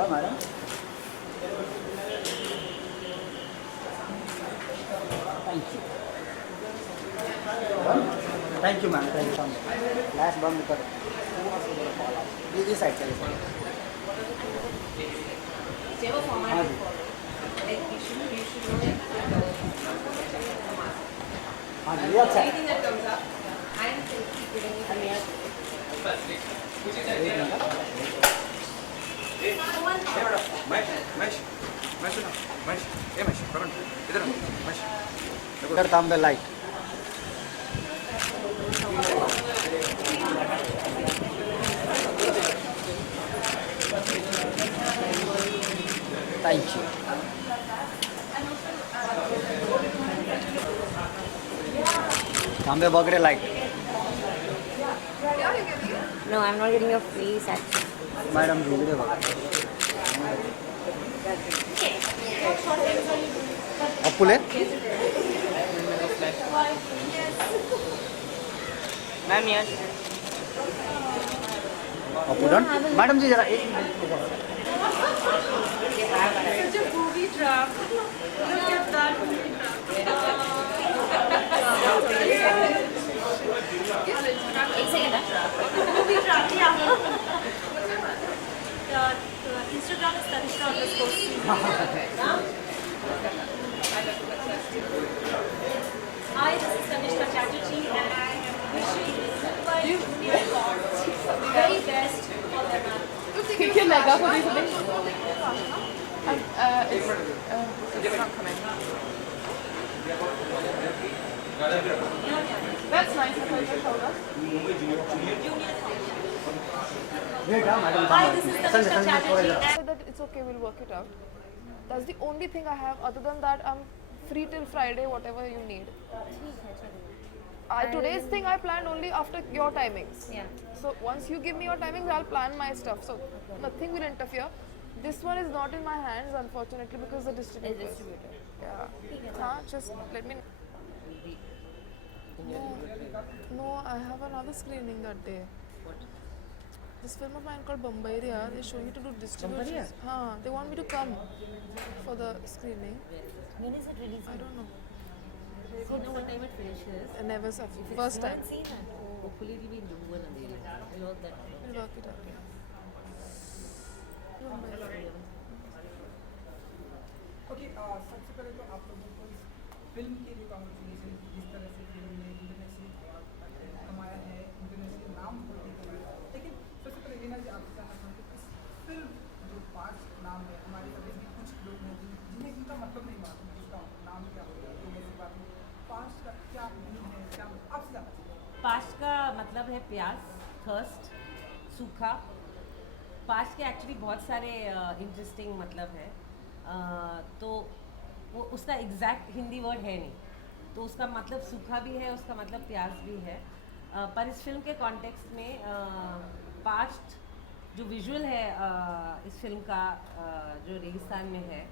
Welcome madam. Thank you ma'am, thank you. Glass बंद करो। ये साइड चलिए। हाँ जी, हाँ जी, ये अच्छा है। एक मिनट इधर तांबे लाइट। Thank you. तांबे बगड़े light. No, I'm not getting your face actually. Madam ji video अपुले Ma'am, yes. अपुडन मैडम जी जरा एक Such a movie draft. Look at that movie एक सेकंड है. movie draft. Yeah. The Instagram is Tanishka_. Hi, this is Tanishka Chatterjee, and I am wishing you very best for their month. Can lega for this thing? It's not coming. That's nice. I thought you showed us. Madam Hi, this is Tanishka Chatterjee. I said that it's okay, we'll work it out. That's the only thing I have. Other than that, I'm free till Friday, whatever you need. Today's thing I planned only after your timings. Yeah. So once you give me your timings, I'll plan my stuff. So nothing will interfere. This one is not in my hands, unfortunately, because the distributor. Yeah. Just let me. No, I have another screening that day. This film of mine called Bombaria, they're showing you to do distribution. They want me to come for the screening. When is it releasing? I don't know. Do you know what time it finishes? I never saw. First You time. haven't seen that? Hopefully it will be in June and we'll work that out. We'll work it out. Okay, सबसे पहले तो आप लोगों को इस film के लिए congratulation कि जिस तरह से फिल्म ने इंटरनेशनल अवार्ड कमाया है, इंटरनेशनल नाम होने के लिए। लेकिन सबसे पहले रीना जी आपसे जानना चाहूँगी इस फिल्म जो 5 नाम है, हमारे अभी भी कुछ लोग हैं जिन्हें इनका मतलब नहीं मालूम इसका नाम क्या होता है, तो ऐसी बात नहीं। 5 का क्या मीनिंग है, क्या आपसे जानना चाहिए। पास्ट का मतलब है प्यास, थर्स्ट, सूखा। पास्ट के एक्चुअली बहुत सारे इंटरेस्टिंग मतलब है। तो वो उसका एग्जैक्ट हिंदी वर्ड है नहीं, तो उसका मतलब सूखा भी है, उसका मतलब प्यास भी है। पर इस फिल्म के कॉन्टेक्स्ट में पास्ट जो विजुअल है इस फिल्म का जो रेगिस्तान में है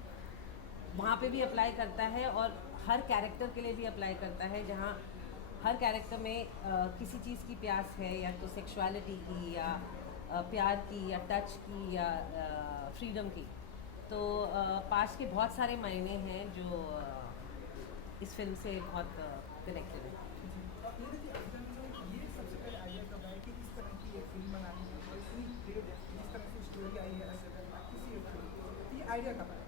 वहाँ पे भी अप्लाई करता है और हर कैरेक्टर के लिए भी अप्लाई करता है, जहाँ हर कैरेक्टर में किसी चीज़ की प्यास है, या तो सेक्सुअलिटी की, या प्यार की, या टच की, या फ्रीडम की। तो पास्ट के बहुत सारे मायने हैं जो इस फिल्म से बहुत कनेक्टेड है। ये सबसे पहले आइडिया कब आया कि इस तरह की एक फिल्म बनानी है और इतनी ग्रेट जिस तरह से स्टोरी आई है किसी एक फिल्म, ये आइडिया कब आया?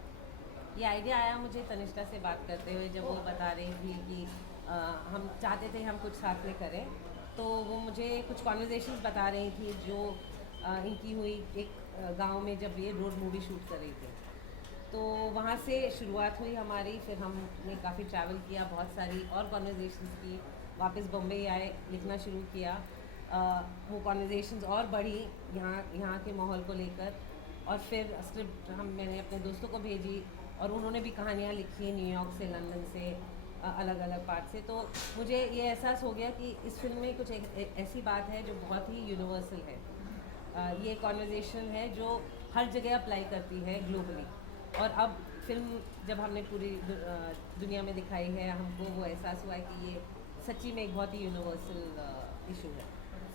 ये आइडिया आया मुझे तनिष्का से बात करते हुए, जब वो बता रही थी कि हम चाहते थे हम कुछ साथ में करें। तो वो मुझे कुछ कॉन्वर्जेशंस बता रही थी जो इनकी हुई एक गांव में जब ये रोड मूवी शूट कर रही थी। तो वहाँ से शुरुआत हुई हमारी, फिर हमने काफ़ी ट्रैवल किया, बहुत सारी और कॉन्वर्जेशंस की, वापस बम्बई आए, लिखना शुरू किया। वो कॉन्वर्जेशंस और बढ़ी यहाँ के माहौल को लेकर, और फिर स्क्रिप्ट मैंने अपने दोस्तों को भेजी और उन्होंने भी कहानियाँ लिखी न्यूयॉर्क से, लंदन से, अलग अलग पार्ट से। तो मुझे ये एहसास हो गया कि इस फिल्म में कुछ ऐसी बात है जो बहुत ही यूनिवर्सल है। ये कॉन्वर्जेशन है जो हर जगह अप्लाई करती है ग्लोबली। और अब फिल्म जब हमने पूरी दुनिया में दिखाई है, हमको वो एहसास हुआ है कि ये सच्ची में एक बहुत ही यूनिवर्सल इशू है।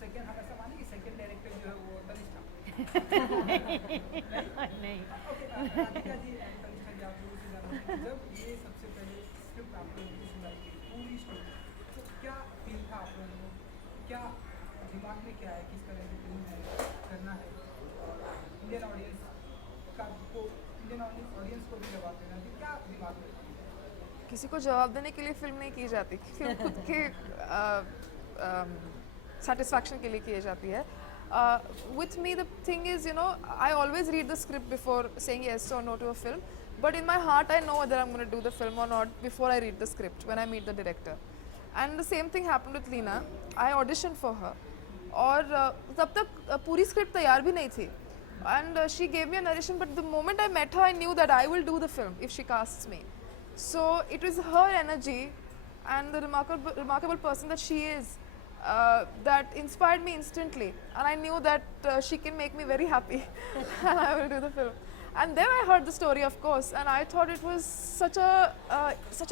सेकंड हम ऐसा माने कि सेकंड डायरेक्टर जो है वो तनिष्का। नहीं ओके, राधिका जी एंड तनिष्का जी, आप लोगों से जानना है कि जब ये सबसे पहले स्क्रिप्ट आप लोगों की सुनाई गई पूरी स्टोरी, तो क्या फील था आप लोगों को? क्या दिमाग में क्या है, किस तरह की फिल्म है, करना है, इंडियन ऑडियंस को भी जवाब देना है, क्या दिमाग में था? किसी को जवाब देने के लिए फिल्म नहीं की जाती, फिल्म खुद के सेटिस्फैक्शन के लिए की जाती है. With me the thing is, you know, I always read the script before saying yes or no to a film, but in my heart I know whether I'm going to do the film or not before I read the script when I meet the director. And the same thing happened with Leena. I auditioned for her और तब तक पूरी script तैयार भी नहीं थी. And she gave me a narration, but the moment I met her, I knew that I will do the film if she casts me. So it was her energy and the remarkable person that she is that inspired me instantly. And I knew that she can make me very happy and I will do the film. And then I heard the story, of course, and I thought it was such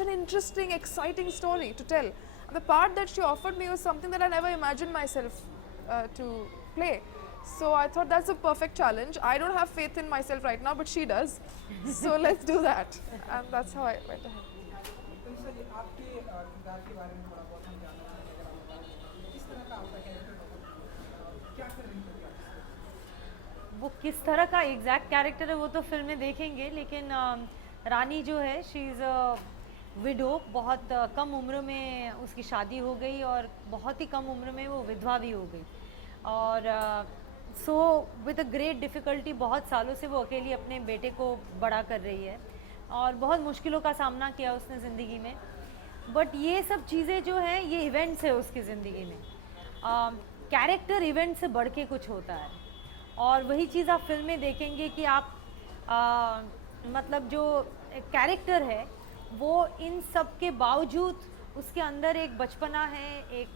an interesting, exciting story to tell. And the part that she offered me was something that I never imagined myself to play. So I thought that's a perfect challenge. I don't have faith in myself right now, but she does. So let's do that. And that's how I went ahead. Tanishka जी, आपके किरदार के बारे में थोड़ा बहुत हम जानना चाहेंगे, अगर आप बता दें किस तरह का आपका कैरेक्टर होगा, क्या कर रही होगी आप? वो किस तरह का एग्जैक्ट कैरेक्टर है वो तो फिल्म में देखेंगे, लेकिन रानी जो है शी इज़ अ विडो. बहुत कम उम्र में उसकी शादी हो गई और बहुत ही कम उम्र में वो विधवा भी हो गई. और so with a great difficulty बहुत सालों से वो अकेली अपने बेटे को बड़ा कर रही है और बहुत मुश्किलों का सामना किया उसने ज़िंदगी में. बट ये सब चीज़ें जो हैं ये इवेंट्स है उसकी ज़िंदगी में. कैरेक्टर इवेंट से बढ़ के कुछ होता है और वही चीज़ आप फिल्म में देखेंगे कि आप मतलब जो कैरेक्टर है वो इन सब के बावजूद उसके अंदर एक बचपना है, एक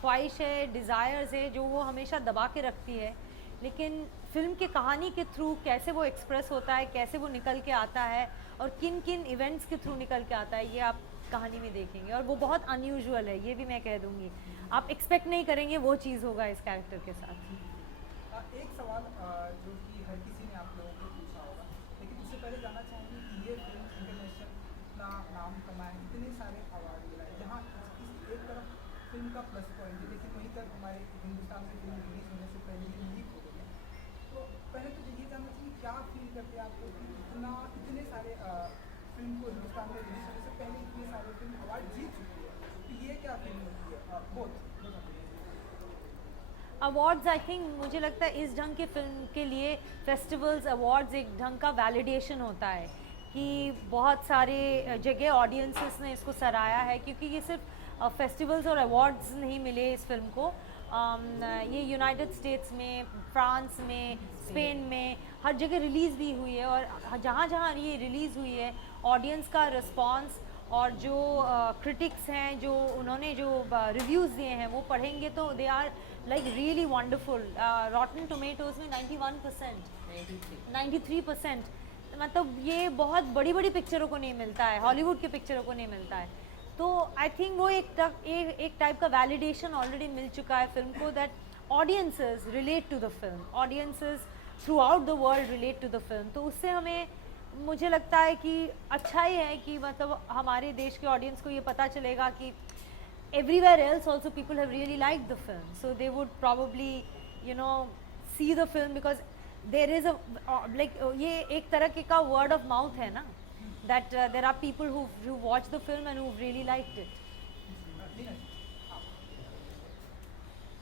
ख्वाहिश है, डिज़ायर्स है जो वो हमेशा दबा के रखती है. लेकिन फिल्म के कहानी के थ्रू कैसे वो एक्सप्रेस होता है, कैसे वो निकल के आता है और किन किन इवेंट्स के थ्रू निकल के आता है, ये आप कहानी में देखेंगे. और वो बहुत अनयूजुअल है, ये भी मैं कह दूँगी. आप एक्सपेक्ट नहीं करेंगे वो चीज़ होगा इस कैरेक्टर के साथ. एक सवाल जो कि हर किसी ने आप लोगों को पूछा होगा, लेकिन उससे पहले जानना चाहेंगे कि ये फिल्म इंटरनेशनल इतना नाम कमाए, इतने सारे अवार्ड मिला है, जहाँ इस एक तरफ फिल्म का प्लस पॉइंट है, लेकिन वहीं तक हमारे हिंदुस्तान से फिल्म रिलीज होने से पहले ही लीक हो गई है. तो पहले तो ये जानना चाहिए क्या फील करते हैं आप लोग कि इतने सारे फिल्म को हिंदुस्तान में रिलीज होने से पहले इतने सारे फिल्म अवार्ड जीत चुकी है, तो ये क्या फील होती है? बहुत अवार्ड्स आई थिंक मुझे लगता है इस ढंग के फिल्म के लिए फेस्टिवल्स अवार्ड्स एक ढंग का वैलिडेशन होता है कि बहुत सारे जगह ऑडियंसेस ने इसको सराहा है, क्योंकि ये सिर्फ फेस्टिवल्स और अवार्ड्स नहीं मिले इस फिल्म को. ये यूनाइटेड स्टेट्स में, फ्रांस में, स्पेन में हर जगह रिलीज़ भी हुई है और जहाँ जहाँ ये रिलीज़ हुई है ऑडियंस का रिस्पॉन्स और जो क्रिटिक्स हैं जो उन्होंने जो रिव्यूज़ दिए हैं वो पढ़ेंगे तो they are like really wonderful. Rotten Tomatoes में 91%, 93%. मतलब ये बहुत बड़ी बड़ी पिक्चरों को नहीं मिलता है, हॉलीवुड की पिक्चरों को नहीं मिलता है. तो आई थिंक वो एक टाइप का वैलिडेशन ऑलरेडी मिल चुका है फिल्म को that audiences relate to the film, audiences throughout the world relate to the film. तो उससे हमें मुझे लगता है कि अच्छा ही है कि मतलब हमारे देश के ऑडियंस को ये पता चलेगा कि everywhere else also people have really liked the film, so they would probably see the film because there is a ये एक तरह के का word of mouth है ना, that there are people who watched the film and who really liked it.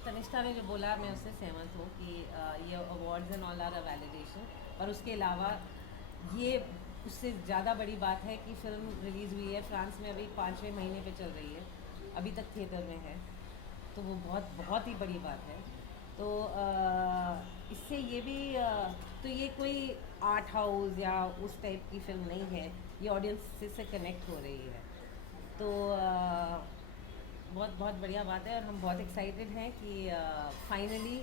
Tanishka ने जो बोला मैं उससे सहमत हूँ कि ये awards and all are a validation. और उसके अलावा ये उससे ज़्यादा बड़ी बात है कि फिल्म रिलीज़ हुई है फ्रांस में, अभी 5वें महीने पे चल रही है, अभी तक थिएटर में है, तो वो बहुत ही बड़ी बात है. तो इससे ये भी तो ये कोई आर्ट हाउस या उस टाइप की फिल्म नहीं है, ये ऑडियंस से कनेक्ट हो रही है. तो बहुत बढ़िया बात है और हम बहुत एक्साइटेड हैं कि फाइनली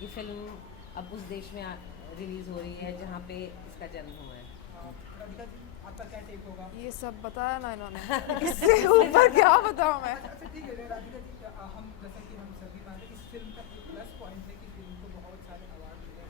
ये फिल्म अब उस देश में रिलीज़ हो रही है जहाँ पे इसका जन्म हुआ है. राधिका जी, आपका क्या टेक होगा? ये सब बताया ना इन्होंने, इससे ऊपर क्या बताऊँ मैं? अच्छा ठीक है राधिका जी, हम जैसा कि हम सभी मानते हैं इस फिल्म का एक प्लस पॉइंट है कि फिल्म को बहुत सारे अवार्ड मिले.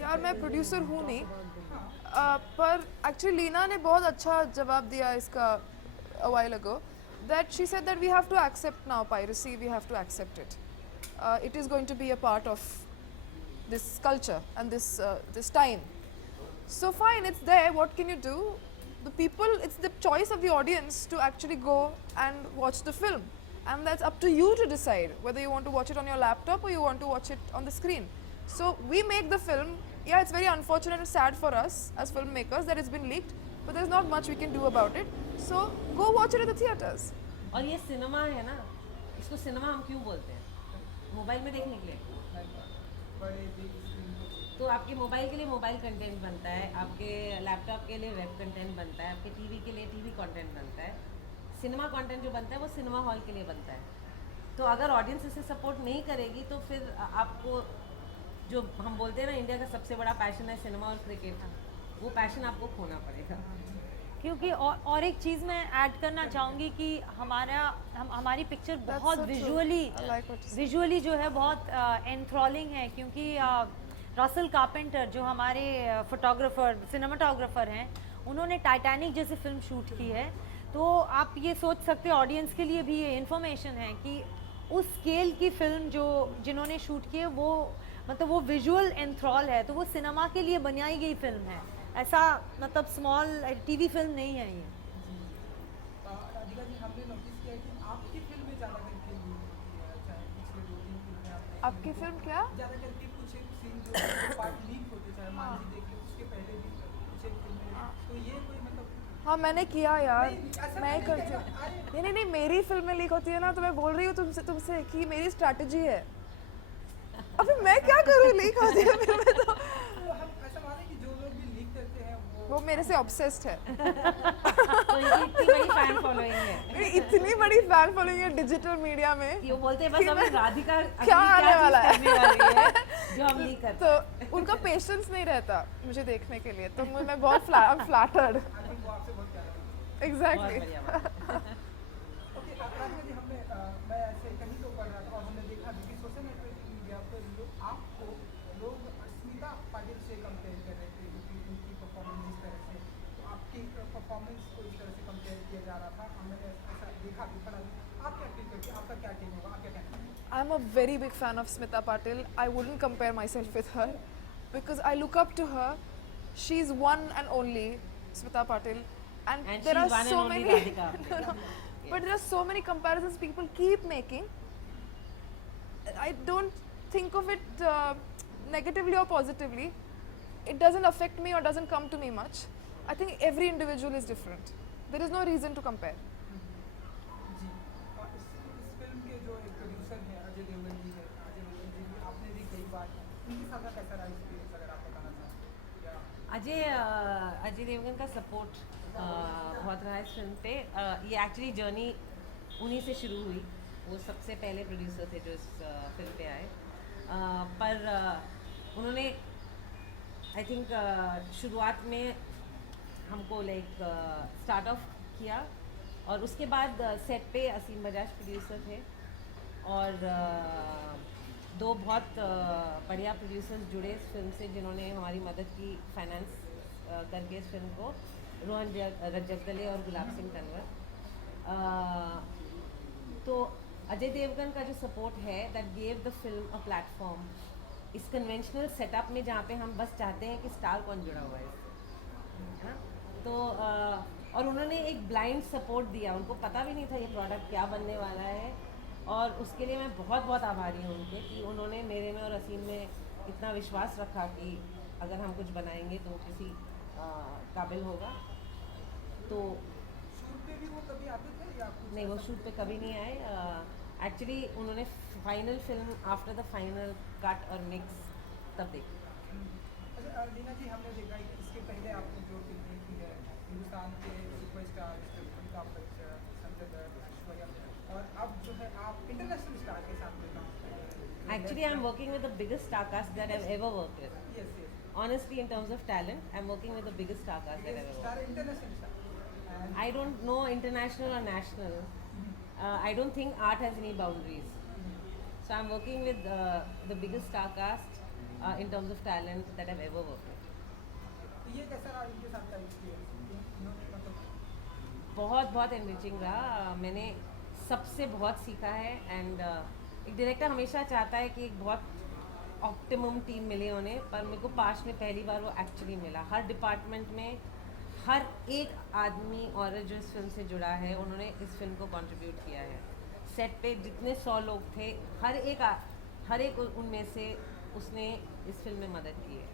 यार मैं प्रोड्यूसर हूँ नहीं, पर एक्चुअली लीना ने बहुत अच्छा जवाब दिया इसका a while ago, that she said that we have to accept now piracy, we have to accept it. It is going to be a part of this culture and this time. So fine, it's there, what can you do? The people, it's the choice of the audience to actually go and watch the film. And that's up to you to decide whether you want to watch it on your laptop or you want to watch it on the screen. So we make the film. Yeah, it's very unfortunate and sad for us as filmmakers that it's been leaked, but there's not much we can do about it. So go watch it at the theaters. और ये cinema है ना, इसको cinema हम क्यों बोलते हैं? Mobile में देखने के लिए। तो आपके मोबाइल के लिए मोबाइल कंटेंट बनता है, आपके लैपटॉप के लिए वेब कंटेंट बनता है, आपके टीवी के लिए टीवी कंटेंट बनता है। सिनेमा कंटेंट जो बनता है वो सिनेमा हॉल के लिए बनता है। तो अगर ऑडियंस इसे सपोर्ट नहीं करेगी तो फिर आपको, जो हम बोलते हैं ना इंडिया का सबसे बड़ा पैशन है सिनेमा और क्रिकेट, वो पैशन आपको खोना पड़ेगा। क्योंकि और एक चीज़ मैं ऐड करना चाहूँगी कि हमारी पिक्चर बहुत so true. Visually I like what you said. Visually जो है बहुत एंथ्रॉलिंग है, क्योंकि रसल कार्पेंटर जो हमारे फोटोग्राफर सिनेमाटोग्राफर हैं, उन्होंने टाइटैनिक जैसी फिल्म शूट की है। तो आप ये सोच सकते हैं, ऑडियंस के लिए भी ये इन्फॉर्मेशन है कि उस स्केल की फिल्म जो जिन्होंने शूट की है वो मतलब वो विजुअल एंथ्रॉल है, तो वो सिनेमा के लिए बनाई गई फिल्म है, ऐसा मतलब स्मॉल टीवी फिल्म नहीं है ये। राधिका जी, हमने नोटिस किया है कि आपकी फिल्म में ज़्यादा करके चाहे पिछले 2-3 फिल्में आपने आपकी फिल्म क्या? ज़्यादा करके कुछ एक सीन जो पार्ट लीक होते, चाहे मान ली देख लो उसके पहले भी कुछ एक फिल्में, तो ये कोई मतलब। हाँ मैंने किया यार, नहीं, ऐसा मैं नहीं करती कहता, हूँ। नहीं, मेरी फिल्में लीक होती है ना, तो मैं बोल रही हूँ तुमसे कि मेरी स्ट्रैटेजी है। अभी मैं क्या करूँ, लीक होती है फिल्में तो हम ऐसा माने कि जो लोग भी लीक करते हैं वो मेरे से ऑब्सेस्ड है। तो इनकी इतनी बड़ी फैन फॉलोइंग है, मेरी इतनी बड़ी फैन फॉलोइंग है डिजिटल मीडिया में। ये बोलते हैं बस अभी राधिका क्या आने वाला है जो हम लीक करते हैं। तो उनका पेशेंस नहीं रहता मुझे देखने के लिए, तो मैं बहुत फ्लैटर्ड। आई थिंक वो आपसे बहुत प्यार करते हैं। एग्जैक्टली। बहुत बढ़िया बात। ओके, राधिका जी, मैं ऐसे कहीं तो पढ़ रहा था और हमने देखा भी कि सोशल नेटवर्किंग मीडिया पर लोग स्मिता पाटिल से कंपेयर कर रहे थे, क्योंकि उनकी परफॉर्मेंस इस तरह से, तो आपकी परफॉर्मेंस को इस तरह से कंपेयर किया जा रहा था, हमने ऐसा देखा भी, पढ़ा भी। आप क्या फील करते हैं, आपका क्या टेक होगा, आप क्या कहना चाहेंगे? I'm a very big fan of Smita Patil. I wouldn't compare myself with her because I look up to her. She's one and only Smita Patil, and there are she's one so and only many. Radhika. No, no. But there are so many comparisons people keep making. I don't think of it negatively or positively. It doesn't affect me or doesn't come to me much. I think every individual is different. There is no reason to compare. जी, और इस film के जो एक producer हैं अजय देवगन जी हैं, अजय देवगन जी भी आपने भी कई बार उनके साथ का कैसा रहा एक्सपीरियंस, अगर आप बताना चाहें या अजय देवगन का सपोर्ट बहुत रहा इस फिल्म पे। ये एक्चुअली जर्नी उन्हीं से शुरू हुई, वो सबसे पहले प्रोड्यूसर थे जो इस फिल्म पे आए। पर उन्होंने आई थिंक शुरुआत में हमको लाइक स्टार्ट ऑफ किया, और उसके बाद सेट पे असीम बजाज प्रोड्यूसर थे, और दो बहुत बढ़िया प्रोड्यूसर्स जुड़े इस फिल्म से जिन्होंने हमारी मदद की फाइनेंस करके इस फिल्म को, रोहन जगदले और गुलाब सिंह तनवर। तो अजय देवगन का जो सपोर्ट है that gave the film a platform इस कन्वेंशनल सेटअप में, जहाँ पे हम बस चाहते हैं कि स्टार कौन जुड़ा हुआ है इससे, है ना। तो और उन्होंने एक ब्लाइंड सपोर्ट दिया, उनको पता भी नहीं था ये प्रोडक्ट क्या बनने वाला है, और उसके लिए मैं बहुत बहुत आभारी हूँ उनके कि उन्होंने मेरे में और असीम में इतना विश्वास रखा कि अगर हम कुछ बनाएंगे तो वो किसी काबिल होगा। तो शूट पे भी वो कभी आते थे या कुछ नहीं, वो शूट पे कभी नहीं आए। एक्चुअली उन्होंने final film after the final cut और मिक्स तब देखी। अच्छा, लीना जी, हमने देखा है कि इसके पहले आपने जो फिल्में की है हिंदुस्तान के सुपरस्टार अमिताभ बच्चन, संजय दत्त, ऐश्वर्या, और अब जो है आप इंटरनेशनल स्टार के साथ में काम कर रहे हैं। Actually, I'm working with the biggest star cast that I've ever worked with. Yes, yes. Honestly, in terms of talent, I'm working with the biggest star cast that I've Yes, ever star, worked international star. And with. I don't know international or national. I don't think art has any boundaries. So I'm working with the biggest star cast in terms of talent that I've ever worked with. तो ये कैसा रहा इनके साथ का experience? इन्होंने मतलब बहुत बहुत एनरिचिंग रहा। मैंने सबसे बहुत सीखा है एंड एक डायरेक्टर हमेशा चाहता है कि एक बहुत ऑप्टिमम टीम मिले उन्हें, पर मेरे को पास में पहली बार वो एक्चुअली मिला। हर डिपार्टमेंट में हर एक आदमी और जो इस फिल्म से जुड़ा है उन्होंने इस फिल्म को कंट्रीब्यूट किया है। सेट पे जितने 100 लोग थे, हर एक उनमें से उसने इस फिल्म में मदद की है।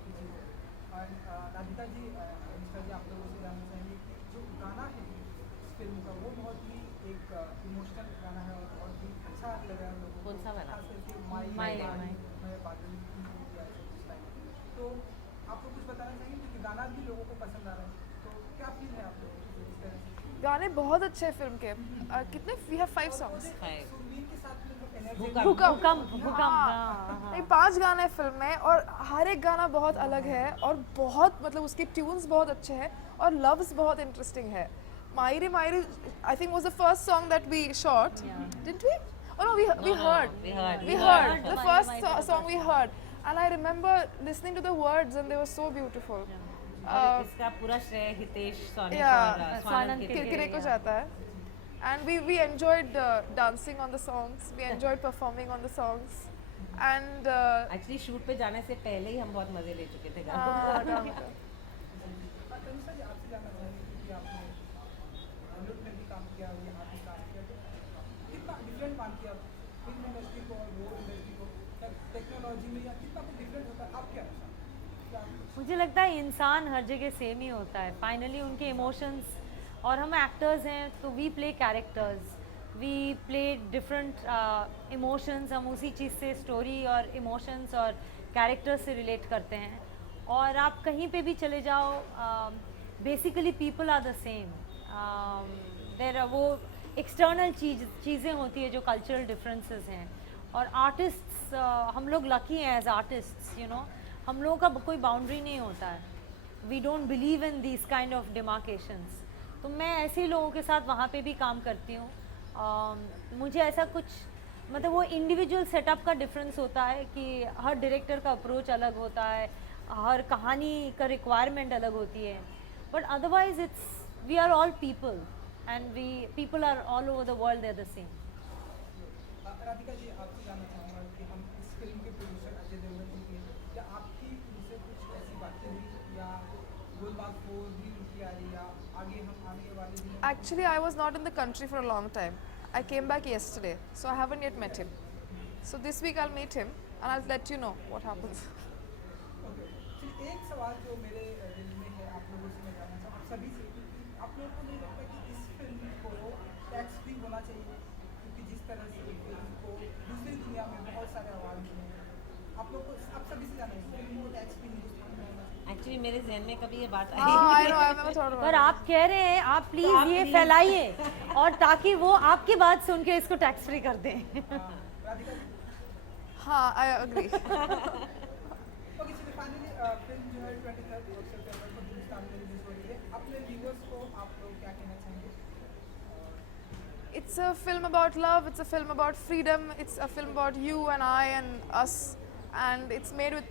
और राधिका जी, अनुष्का जी, आप लोगों से जानना चाहेंगे कि जो गाना है इस फिल्म का वो बहुत ही एक इमोशनल गाना है और बहुत ही अच्छा लग रहा है लोगों को। कौन सा वाला? खास करके माई मैं बादल इस टाइम। तो आप लोग कुछ बताना चाहेंगे क्योंकि गाना भी लोगों को पसंद आ रहा है, तो क्या फील है आप लोगों को इस तरह से? गाने बहुत अच्छे हैं फिल्म के। कितने वी हैव 5 सॉन्ग्स। सुरवीर के साथ में जो एनर्जी भूकंप। हाँ। नहीं, 5 गाने हैं फिल्म में और हर एक गाना बहुत अलग है और बहुत मतलब उसके ट्यून्स बहुत अच्छे हैं और लव्स बहुत इंटरेस्टिंग है। मायरे मायरे I think was the first song that we shot, didn't we? Oh no, we heard. We heard the first song we heard, and I remember listening to the words and they were so beautiful. और इसका पूरा श्रेय Hitesh Soni Yeah, और स्वानंद किरकिरे को जाता है। And we enjoyed dancing on the songs. We enjoyed performing on the songs. And actually shoot पे जाने से पहले ही हम बहुत मजे ले चुके थे गानों को। अनुष्का जी, आपसे जानना चाहेंगे कि आपने बॉलीवुड में भी काम किया, यहाँ भी काम किया, तो कितना डिफरेंट मान किया फिल्म इंडस्ट्री को और वो इंडस्ट्री को, टेक्नोलॉजी में या कितना कुछ डिफरेंट होता है? आप क्या मुझे लगता है इंसान हर जगह सेम ही होता है। फाइनली उनके इमोशंस, और हम एक्टर्स हैं तो we play characters, we play different emotions. हम उसी चीज़ से स्टोरी और इमोशंस और कैरेक्टर्स से रिलेट करते हैं। और आप कहीं पे भी चले जाओ, basically people are the same. There वो एक्सटर्नल चीज़ें होती है जो कल्चरल डिफरेंसेस हैं। और आर्टिस्ट्स, हम लोग लकी हैं एज आर्टिस्ट्स, यू नो, हम लोगों का कोई बाउंड्री नहीं होता है। We don't believe in this kind of demarcations. तो मैं ऐसे ही लोगों के साथ वहाँ पे भी काम करती हूँ। मुझे ऐसा कुछ मतलब वो इंडिविजुअल सेटअप का डिफरेंस होता है कि हर डायरेक्टर का अप्रोच अलग होता है, हर कहानी का रिक्वायरमेंट अलग होती है। But otherwise it's we are all people and we people are all over the world, they are the same. Radhika ji, आपसे जानना चाहूँगा कि हम इस फिल्म के प्रोड्यूसर अजय देवगन जी के, या आपकी उनसे कुछ ऐसी बातें हुई या गुलबाग 4 भी उनकी आ रही या आगे हम आने वाले दिन? actually, I was not in the country for a long time. I came back yesterday, so I haven't yet met him. So this week I'll meet him and I'll let you know what happens. Okay, फिर एक सवाल जो मेरे दिल में है, आप लोगों से मैं जानना चाहूँ, आप सभी से, कि आप लोगों को नहीं लगता कि इस फिल्म को टैक्स फ्री होना चाहिए? क्योंकि जिस तरह से फिल्म को दूसरी दुनिया में बहुत सारे अवार्ड मिले हैं, आप लोग को, आप सभी से जानना है फिल्म को टैक्स फ्री हिंदुस्तान में होना चाहिए? एक्चुअली मेरे जहन में कभी ये बात I I know, I've never thought about पर it. आप कह रहे हैं, आप प्लीज़ ये please- फैलाइए और ताकि वो आपकी बात सुन के इसको टैक्स फ्री कर दें। राधिका जी, हाँ, I agree. ओके, चलिए फाइनली फिल्म जो है 23 सितंबर को हिंदुस्तान में रिलीज हो रही है। अपने व्यूअर्स को आप लोग क्या कहना चाहेंगे? It's a film about love, it's a film about freedom, it's a film about you and I and us, and it's made with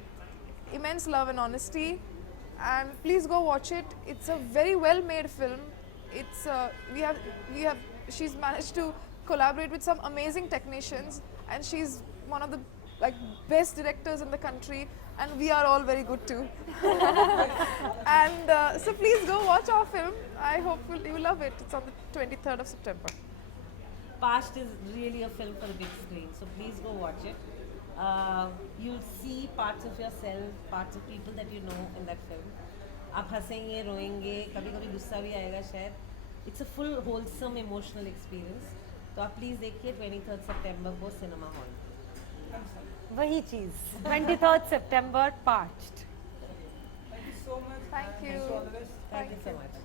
immense love and honesty. And please go watch it. It's a very well made film. It's she's managed to collaborate with some amazing technicians, and she's one of the best directors in the country, and we are all very good too. And so please go watch our film. I hope you will love it. It's on the 23rd of September. Past is really a film for the big screen, so please go watch it. You'll see parts of yourself, parts of people that you know in that film. आप हंसेंगे, रोएंगे, कभी कभी गुस्सा भी आएगा शायद। It's a full wholesome emotional experience. तो आप प्लीज़ देखिए 23rd सितंबर को सिनेमा हॉल। वही चीज़ 23rd September, Parched। Thank you so much. Thank you. All the best. Thank you so much.